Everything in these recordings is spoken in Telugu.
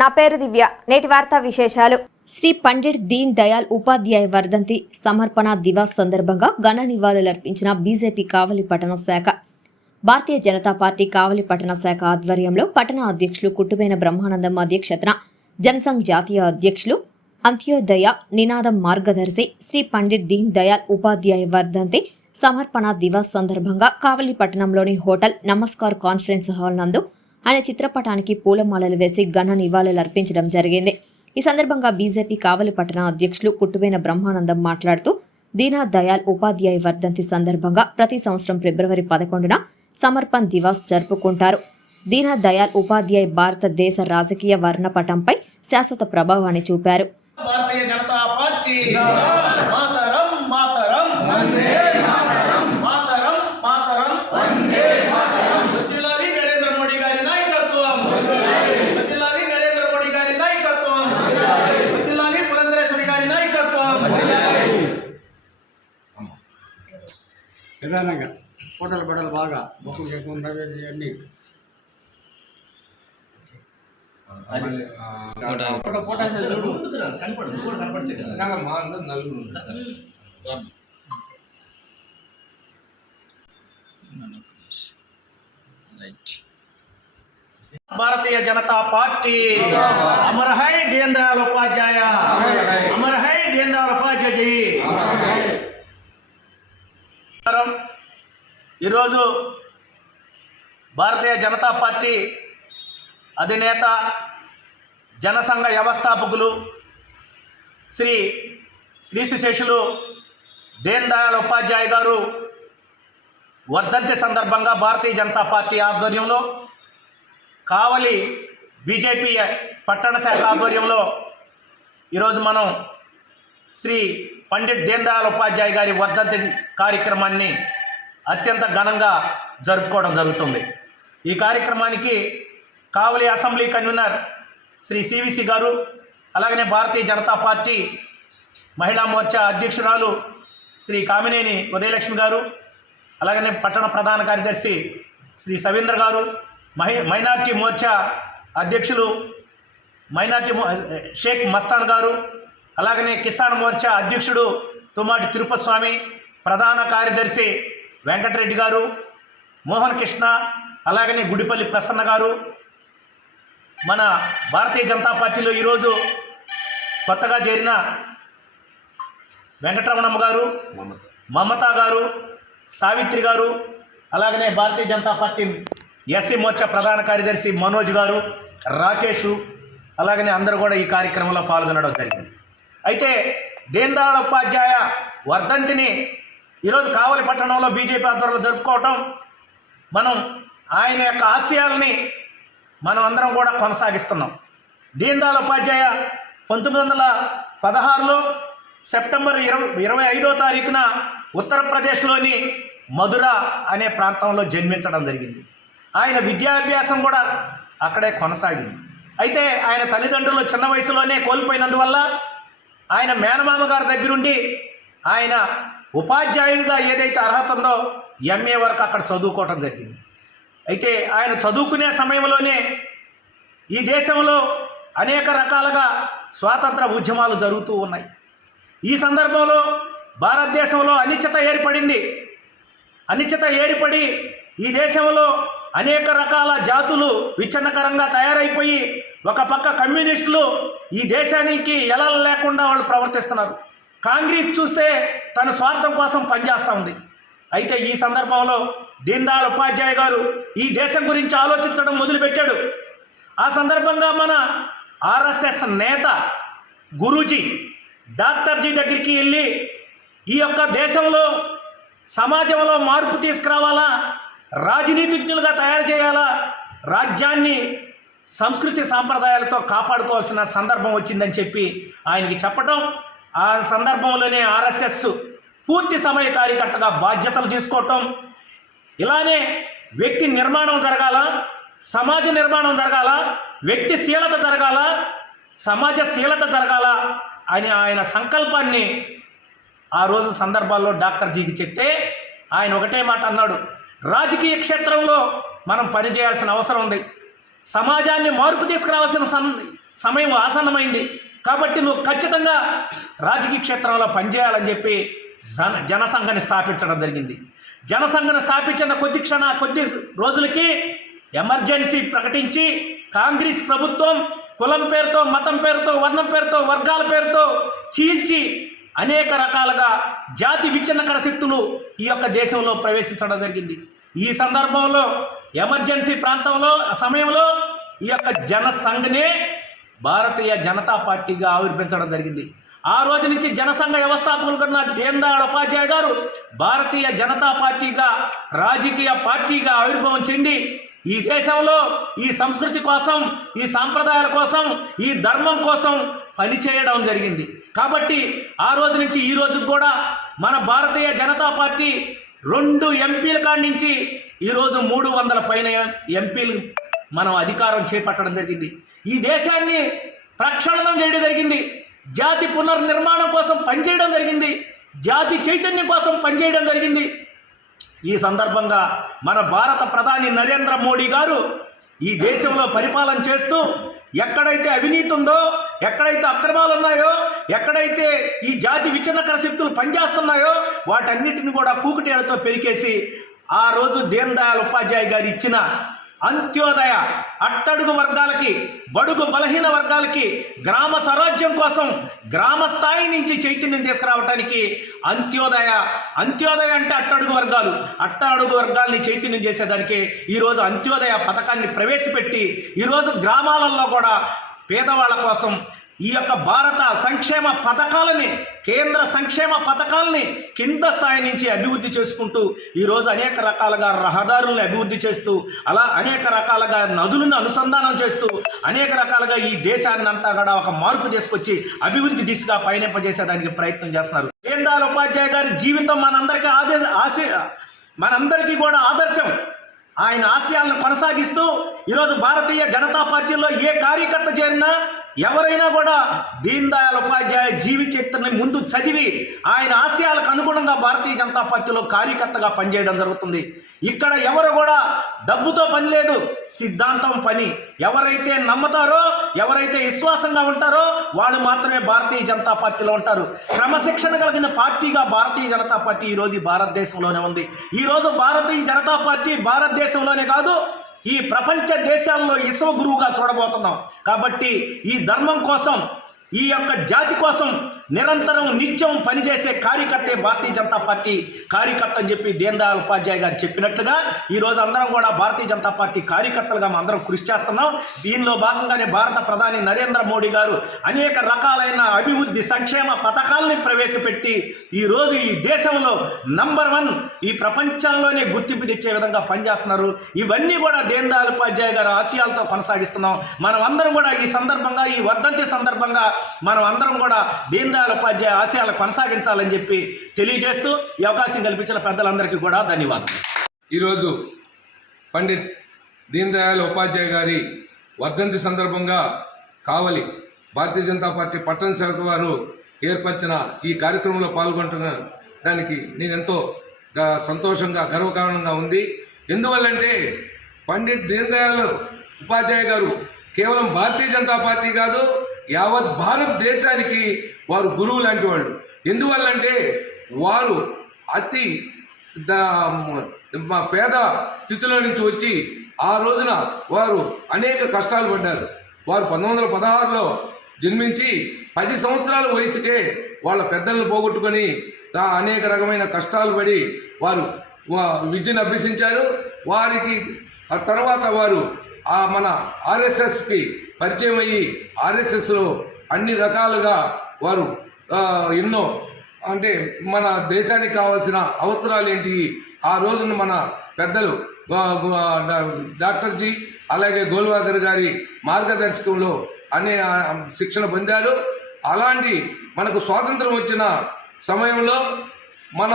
నా పేరు దివ్య. నేటి వార్తా విశేషాలు. శ్రీ పండిట్ దీన్ దయాల్ ఉపాధ్యాయ వర్ధంతి సమర్పణ దివాస్ సందర్భంగా ఘన నివాళులర్పించిన బీజేపీ కావలి పట్టణ శాఖ. భారతీయ జనతా పార్టీ కావలి పట్టణ శాఖ ఆధ్వర్యంలో పట్టణ అధ్యక్షులు కుట్టుబైన బ్రహ్మానందం అధ్యక్షతన జనసంఘ్ జాతీయ అధ్యక్షులు అంత్యోదయ నినాదం మార్గదర్శి శ్రీ పండిట్ దీన్ దయాల్ ఉపాధ్యాయ వర్ధంతి సమర్పణ దివాస్ సందర్భంగా కావలి పట్టణంలోని హోటల్ నమస్కార్ కాన్ఫరెన్స్ హాల్ నందు ఆయన చిత్రపటానికి పూలమాలలు వేసి ఘన నివాళులు అర్పించడం జరిగింది. ఈ సందర్భంగా బీజేపీ కావలి పట్టణ అధ్యక్షులు కుట్టుబైన బ్రహ్మానందం మాట్లాడుతూ దీనా దయాల్ ఉపాధ్యాయ వర్ధంతి సందర్భంగా ప్రతి సంవత్సరం ఫిబ్రవరి పదకొండున సమర్పణ్ దివాస్ జరుపుకుంటారు. దీనా దయాల్ ఉపాధ్యాయ భారతదేశ రాజకీయ వర్ణపటంపై శాశ్వత ప్రభావాన్ని చూపారు. భారతీయ జనతా పార్టీ మాతరం మాతరం మాతరం మాతరం వద్దిలాలి నరేంద్ర మోడీ గారి నాయకత్వం వద్దిలాలి నరేంద్ర మోడీ గారి నాయకత్వం వద్దిలాలి పురంధరేశ్వరి గారి నాయకత్వం నిదానంగా ఫోటోలు బట్టలు బాగా బొక్కలు ఎక్కువ నవ్వేది అన్నీ ఫోటో ఫోటో చూడు కనపడు నువ్వు కూడా కనపడితే కదా. భారతీయ జనతా పార్టీ అమర్ హై దీన్ దయాల్ ఉపాధ్యాయ అమర్ హై దీన్ దయాల్ ఉపాధ్యాయ జీ నమస్కారం. ఈరోజు భారతీయ జనతా పార్టీ అధినేత జనసంఘ వ్యవస్థాపకులు శ్రీ క్రీస్తు శేషులు దీన్ దయాళ్ ఉపాధ్యాయ గారు వర్ధంతి సందర్భంగా భారతీయ జనతా పార్టీ ఆధ్వర్యంలో కావలి బీజేపీ పట్టణ శాఖ ఆధ్వర్యంలో ఈరోజు మనం శ్రీ పండిట్ దీన్ దయాళ్ ఉపాధ్యాయ గారి వర్ధంతి కార్యక్రమాన్ని అత్యంత ఘనంగా జరుపుకోవడం జరుగుతుంది. ఈ కార్యక్రమానికి Kavali assembly convener Shri CVC గారు అలాగనే భారతీయ జనతా పార్టీ మహిళా మోర్చా అధ్యక్షురాలు శ్రీ కామినేని ఉదయలక్ష్మి గారు అలాగనే పట్టణ ప్రధాన కార్యదర్శి శ్రీ సవీంద్ర గారు మహి మైనార్టీ మోర్చా అధ్యక్షులు మైనార్టీ మో- షేక్ మస్తాన్ గారు అలాగనే కిసాన్ మోర్చా అధ్యక్షుడు తుమ్మాటి తిరుపస్వామి ప్రధాన కార్యదర్శి వెంకటరెడ్డి గారు మోహన్ కృష్ణ అలాగనే గుడిపల్లి ప్రసన్న గారు మన భారతీయ జనతా పార్టీలో ఈరోజు కొత్తగా చేరిన వెంకటరమణమ్మ గారు మమతా గారు సావిత్రి గారు అలాగనే భారతీయ జనతా పార్టీ ఎస్సీ మోర్చా ప్రధాన కార్యదర్శి మనోజ్ గారు రాకేష్ అలాగనే అందరూ కూడా ఈ కార్యక్రమంలో పాల్గొనడం జరిగింది. అయితే దీన్ దయాళ్ ఉపాధ్యాయ వర్ధంతిని ఈరోజు కావలి పట్టణంలో బీజేపీ ఆధ్వర్యంలో జరుపుకోవటం మనం ఆయన యొక్క ఆశయాల్ని మనం అందరం కూడా కొనసాగిస్తున్నాం. దీన్ దయాళ్ ఉపాధ్యాయ పంతొమ్మిది వందల పదహారులో సెప్టెంబర్ ఇరవై ఇరవై ఐదో తారీఖున ఉత్తరప్రదేశ్లోని మధుర అనే ప్రాంతంలో జన్మించడం జరిగింది. ఆయన విద్యాభ్యాసం కూడా అక్కడే కొనసాగింది. అయితే ఆయన తల్లిదండ్రులు చిన్న వయసులోనే కోల్పోయినందువల్ల ఆయన మేనమామ గారి దగ్గరుండి ఆయన ఉపాధ్యాయుడిగా ఏదైతే అర్హత ఉందో ఎంఏ వరకు అక్కడ చదువుకోవటం జరిగింది. అయితే ఆయన చదువుకునే సమయంలోనే ఈ దేశంలో అనేక రకాలుగా స్వాతంత్ర ఉద్యమాలు జరుగుతూ ఉన్నాయి. ఈ సందర్భంలో భారతదేశంలో అనిశ్చిత ఏర్పడింది. అనిశ్చిత ఏర్పడి ఈ దేశంలో అనేక రకాల జాతులు విచ్ఛిన్నకరంగా తయారైపోయి ఒక పక్క కమ్యూనిస్టులు ఈ దేశానికి ఎలా లేకుండా వాళ్ళు ప్రవర్తిస్తున్నారు. కాంగ్రెస్ చూస్తే తన స్వార్థం కోసం పనిచేస్తూ ఉంది. అయితే ఈ సందర్భంలో దీన్ దయాళ్ ఉపాధ్యాయ గారు ఈ దేశం గురించి ఆలోచించడం మొదలుపెట్టాడు. ఆ సందర్భంగా మన ఆర్ఎస్ఎస్ నేత గురూజీ డాక్టర్జీ దగ్గరికి వెళ్ళి ఈ యొక్క దేశంలో సమాజంలో మార్పు తీసుకురావాలా? రాజనీతిజ్ఞులుగా తయారు చేయాలా? రాజ్యాన్ని సంస్కృతి సాంప్రదాయాలతో కాపాడుకోవాల్సిన సందర్భం వచ్చిందని చెప్పి ఆయనకి చెప్పడం ఆ సందర్భంలోనే ఆర్ఎస్ఎస్ పూర్తి సమయ కార్యకర్తగా బాధ్యతలు తీసుకోవటం. ఇలానే వ్యక్తి నిర్మాణం జరగాల? సమాజ నిర్మాణం జరగాల? వ్యక్తి శీలత జరగాల? సమాజ శీలత జరగాల? అని ఆయన సంకల్పాన్ని ఆ రోజు సందర్భాల్లో డాక్టర్ జీకి చెప్తే ఆయన ఒకటే మాట అన్నాడు. రాజకీయ క్షేత్రంలో మనం పనిచేయాల్సిన అవసరం ఉంది. సమాజాన్ని మార్పు తీసుకురావాల్సిన సం- సమయం ఆసన్నమైంది. కాబట్టి నువ్వు ఖచ్చితంగా రాజకీయ క్షేత్రంలో పనిచేయాలని చెప్పి జన జనసంఘని స్థాపించడం జరిగింది. జనసంఘను స్థాపించిన కొద్ది క్షణ కొద్ది రోజులకి ఎమర్జెన్సీ ప్రకటించి కాంగ్రెస్ ప్రభుత్వం కులం పేరుతో మతం పేరుతో వర్ణం పేరుతో వర్గాల పేరుతో చీల్చి అనేక రకాలుగా జాతి విచ్ఛిన్నకర శక్తులు ఈ యొక్క దేశంలో ప్రవేశించడం జరిగింది. ఈ సందర్భంలో ఎమర్జెన్సీ ప్రాంతంలో ఆ సమయంలో ఈ యొక్క జనసంఘ్నే భారతీయ జనతా పార్టీగా ఆవిర్భించడం జరిగింది. ఆ రోజు నుంచి జనసంఘ వ్యవస్థాపకులు కన్నా దయాళ్ ఉపాధ్యాయ గారు భారతీయ జనతా పార్టీగా రాజకీయ పార్టీగా ఆవిర్భావం చెంది ఈ దేశంలో ఈ సంస్కృతి కోసం ఈ సాంప్రదాయాల కోసం ఈ ధర్మం కోసం పనిచేయడం జరిగింది. కాబట్టి ఆ రోజు నుంచి ఈ రోజుకు కూడా మన భారతీయ జనతా పార్టీ రెండు ఎంపీల కాడి నుంచి ఈరోజు మూడు వందల పైన ఎంపీలు మనం అధికారం చేపట్టడం జరిగింది. ఈ దేశాన్ని ప్రక్షాళనం చేయడం జరిగింది. జాతి పునర్నిర్మాణం కోసం పనిచేయడం జరిగింది. జాతి చైతన్యం కోసం పనిచేయడం జరిగింది. ఈ సందర్భంగా మన భారత ప్రధాని నరేంద్ర మోడీ గారు ఈ దేశంలో పరిపాలన చేస్తూ ఎక్కడైతే అవినీతి ఉందో ఎక్కడైతే అక్రమాలు ఉన్నాయో ఎక్కడైతే ఈ జాతి విచ్ఛిన్నకర శక్తులు పనిచేస్తున్నాయో వాటన్నిటిని కూడా కూకుటేళ్ళతో పెరికేసి ఆ రోజు దీన్ దయాళ్ ఉపాధ్యాయ గారు ఇచ్చిన అంత్యోదయ అట్టడుగు వర్గాలకి బడుగు బలహీన వర్గాలకి గ్రామ స్వరాజ్యం కోసం గ్రామ స్థాయి నుంచి చైతన్యం తీసుకురావడానికి అంత్యోదయ అంత్యోదయ అంటే అట్టడుగు వర్గాలు. అట్టడుగు వర్గాల్ని చైతన్యం చేసేదానికి ఈరోజు అంత్యోదయ పథకాన్ని ప్రవేశపెట్టి ఈరోజు గ్రామాలలో కూడా పేదవాళ్ళ కోసం ఈ యొక్క భారత సంక్షేమ పథకాలని కేంద్ర సంక్షేమ పథకాలని కింద స్థాయి నుంచి అభివృద్ధి చేసుకుంటూ ఈరోజు అనేక రకాలుగా రహదారులను అభివృద్ధి చేస్తూ అలా అనేక రకాలుగా నదులను అనుసంధానం చేస్తూ అనేక రకాలుగా ఈ దేశాన్ని అంతా కూడా ఒక మార్పు తీసుకొచ్చి అభివృద్ధి దిశగా పయనింపజేసేదానికి ప్రయత్నం చేస్తున్నారు. కేంద్రాల ఉపాధ్యాయ గారి జీవితం మనందరికీ ఆదేశ ఆశ మనందరికీ కూడా ఆదర్శం. ఆయన ఆశయాలను కొనసాగిస్తూ ఈరోజు భారతీయ జనతా పార్టీలో ఏ కార్యకర్త చేరినా ఎవరైనా కూడా దీన్ దయాళ్ ఉపాధ్యాయ జీవి చరిత్రని ముందు చదివి ఆయన ఆశయాలకు అనుగుణంగా భారతీయ జనతా పార్టీలో కార్యకర్తగా పనిచేయడం జరుగుతుంది. ఇక్కడ ఎవరు కూడా డబ్బుతో పని లేదు సిద్ధాంతం పని. ఎవరైతే నమ్ముతారో ఎవరైతే విశ్వాసంగా ఉంటారో వాళ్ళు మాత్రమే భారతీయ జనతా పార్టీలో ఉంటారు. క్రమశిక్షణ కలిగిన పార్టీగా భారతీయ జనతా పార్టీ ఈరోజు భారతదేశంలోనే ఉంది. ఈరోజు భారతీయ జనతా పార్టీ భారతదేశంలోనే కాదు ఈ ప్రపంచ దేశాల్లో ఇసవ గురువుగా చూడబోతున్నాం. కాబట్టి ఈ ధర్మం కోసం ఈ యొక్క జాతి కోసం నిరంతరం నిత్యం పనిచేసే కార్యకర్తే భారతీయ జనతా పార్టీ కార్యకర్త అని చెప్పి దీన్ దయాళ్ ఉపాధ్యాయ గారు చెప్పినట్లుగా ఈ రోజు అందరం కూడా భారతీయ జనతా పార్టీ కార్యకర్తలుగా మనం అందరం కృషి చేస్తున్నాం. దీనిలో భాగంగానే భారత ప్రధాని నరేంద్ర మోడీ గారు అనేక రకాలైన అభివృద్ధి సంక్షేమ పథకాలని ప్రవేశపెట్టి ఈ రోజు ఈ దేశంలో నంబర్ వన్ ఈ ప్రపంచంలోనే గుర్తింపు తెచ్చే విధంగా పనిచేస్తున్నారు. ఇవన్నీ కూడా దీన్ దయాళ్ ఉపాధ్యాయ గారు ఆశయాలతో కొనసాగిస్తున్నాం. మనం అందరం కూడా ఈ సందర్భంగా ఈ వర్ధంతి సందర్భంగా మనం అందరం కూడా దీన్ దయాళ్ ఉపాధ్యాయ ఆశయాలు కొనసాగించాలని చెప్పి తెలియజేస్తూ ఈ అవకాశం కల్పించిన పెద్దలందరికీ కూడా ధన్యవాదాలు ఈరోజు పండిత్ దీన్ దయాళ్ ఉపాధ్యాయ గారి వర్ధంతి సందర్భంగా కావలి భారతీయ జనతా పార్టీ పట్టణ శాఖ వారు ఏర్పరిచిన ఈ కార్యక్రమంలో పాల్గొంటున్న దానికి నేనెంతో సంతోషంగా గర్వకారణంగా ఉంది. ఎందువల్లంటే పండిట్ దీన్ దయాళ్ ఉపాధ్యాయ గారు కేవలం భారతీయ జనతా పార్టీ కాదు యావత్ భారతదేశానికి వారు గురువు లాంటి వాళ్ళు. ఎందువల్లంటే వారు అతి మా పేద స్థితిలో నుంచి వచ్చి ఆ రోజున వారు అనేక కష్టాలు పడ్డారు. వారు పంతొమ్మిది వందల పదహారులో జన్మించి పది సంవత్సరాల వయసుకే వాళ్ళ పెద్దలను పోగొట్టుకొని తా అనేక రకమైన కష్టాలు పడి వారు విద్యను అభ్యసించారు. వారికి ఆ తర్వాత వారు ఆ మన ఆర్ఎస్ఎస్కి పరిచయం అయ్యి ఆర్ఎస్ఎస్లో అన్ని రకాలుగా వారు ఎన్నో అంటే మన దేశానికి కావాల్సిన అవసరాలు ఏంటి ఆ రోజున మన పెద్దలు డాక్టర్జీ డాక్టర్ జీ అలాగే గోల్వాకర్ గారి మార్గదర్శకంలో అనే శిక్షణ పొందారు. అలాంటి మనకు స్వాతంత్రం వచ్చిన సమయంలో మన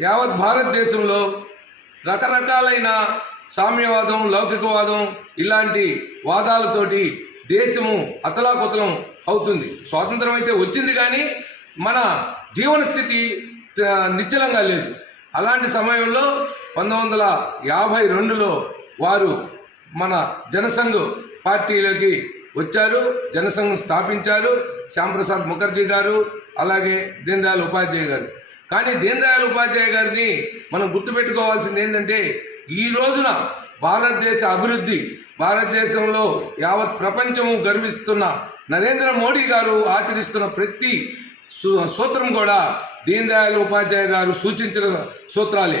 యావత్ భారతదేశంలో రకరకాలైన సామ్యవాదం లౌకికవాదం ఇలాంటి వాదాలతోటి దేశము అతలాకుతలం అవుతుంది. స్వాతంత్రం అయితే వచ్చింది కానీ మన జీవన స్థితి నిశ్చలంగా లేదు. అలాంటి సమయంలో పంతొమ్మిది వందల యాభై రెండులో వారు మన జనసంఘ్ పార్టీలోకి వచ్చారు జనసంఘం స్థాపించారు. శ్యాంప్రసాద్ ముఖర్జీ గారు అలాగే దీన్ దయాళ్ ఉపాధ్యాయ గారు. కానీ దీన్ దయాళ్ ఉపాధ్యాయ గారిని మనం గుర్తుపెట్టుకోవాల్సింది ఏంటంటే ఈ రోజున భారతదేశ అభివృద్ధి భారతదేశంలో యావత్ ప్రపంచము గర్విస్తున్న నరేంద్ర మోడీ గారు ఆచరిస్తున్న ప్రతి సూత్రం కూడా దీన్ దయాళ్ ఉపాధ్యాయ గారు సూచించిన సూత్రాలే.